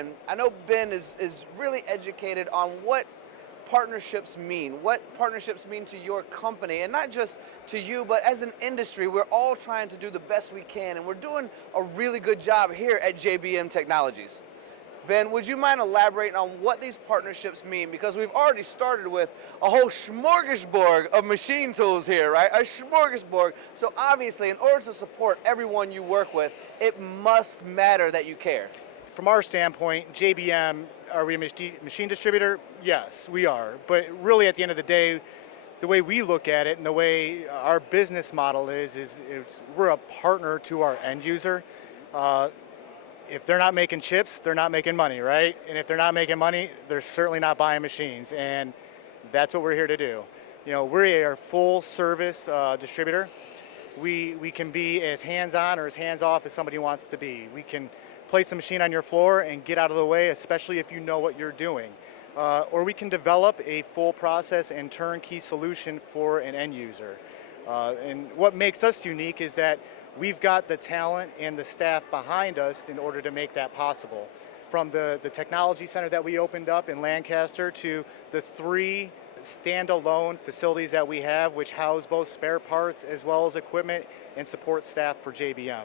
And I know Ben is really educated on what partnerships mean, what partnerships mean to your company, and not just to you, but as an industry, we're all trying to do the best we can, and we're doing a really good job here at JBM Technologies. Ben, would you mind elaborating on what these partnerships mean? Because we've already started with a whole smorgasbord of machine tools here, right? A smorgasbord. So obviously, in order to support everyone you work with, it must matter that you care. From our standpoint, JBM, are we a machine distributor? Yes, we are. But really, at the end of the day, the way we look at it and the way our business model is we're a partner to our end user. If they're not making chips, they're not making money, right? And if they're not making money, they're certainly not buying machines. And that's what we're here to do. You know, we're a full service distributor. We can be as hands-on or as hands-off as somebody wants to be. We can place a machine on your floor and get out of the way, especially if you know what you're doing. Or we can develop a full process and turnkey solution for an end user. And what makes us unique is that we've got the talent and the staff behind us in order to make that possible. From the technology center that we opened up in Lancaster to the 3 standalone facilities that we have, which house both spare parts as well as equipment and support staff for JBM.